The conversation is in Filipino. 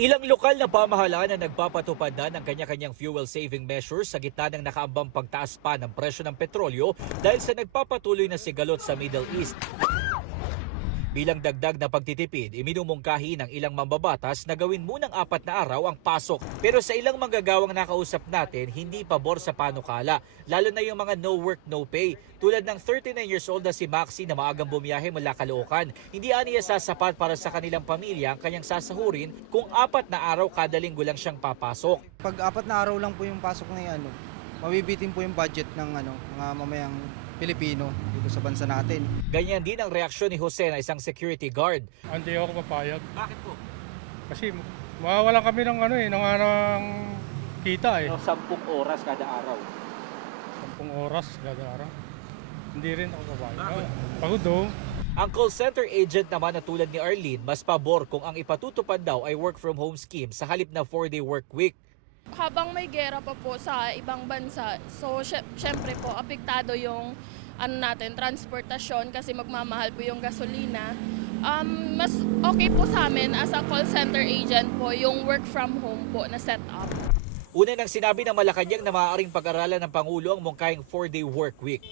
Ilang lokal na pamahalaan na nagpapatupad na ng kanya-kanyang fuel saving measures sa gitna ng nakaambang pagtaas pa ng presyo ng petrolyo dahil sa nagpapatuloy na sigalot sa Middle East. Bilang dagdag na pagtitipid, iminumungkahi ng ilang mambabatas na gawin munang 4 na araw ang pasok. Pero sa ilang manggagawang nakausap natin, hindi pabor sa panukala, lalo na yung mga no work, no pay. Tulad ng 39 years old na si Maxi na maagang bumiyahe mula Caloocan. Hindi aniya sasapat para sa kanilang pamilya ang kanyang sasahurin kung 4 na araw kada linggo lang siyang papasok. Pag 4 na araw lang po yung pasok na yan, mabibitin po yung budget ng mga mamayang Pilipino dito sa bansa natin. Ganyan din ang reaksyon ni Jose na isang security guard. Hindi ako papayag. Bakit po? Kasi mawawalan kami ng kita eh. 10 oras kada araw. 10 oras kada araw. Hindi rin ako papayag. Pagod daw. Ang call center agent naman na tulad ni Arlene, mas pabor kung ang ipatutupad daw ay work from home scheme sa halip na 4-day work week. Habang may gera pa po sa ibang bansa, so syempre po apektado yung transportasyon kasi magmamahal po yung gasolina. Mas okay po sa amin as a call center agent po yung work from home po na setup. Una nang sinabi ng Malacanang na maaaring pag-aralan ng Pangulo ang mungkahing 4-day work week.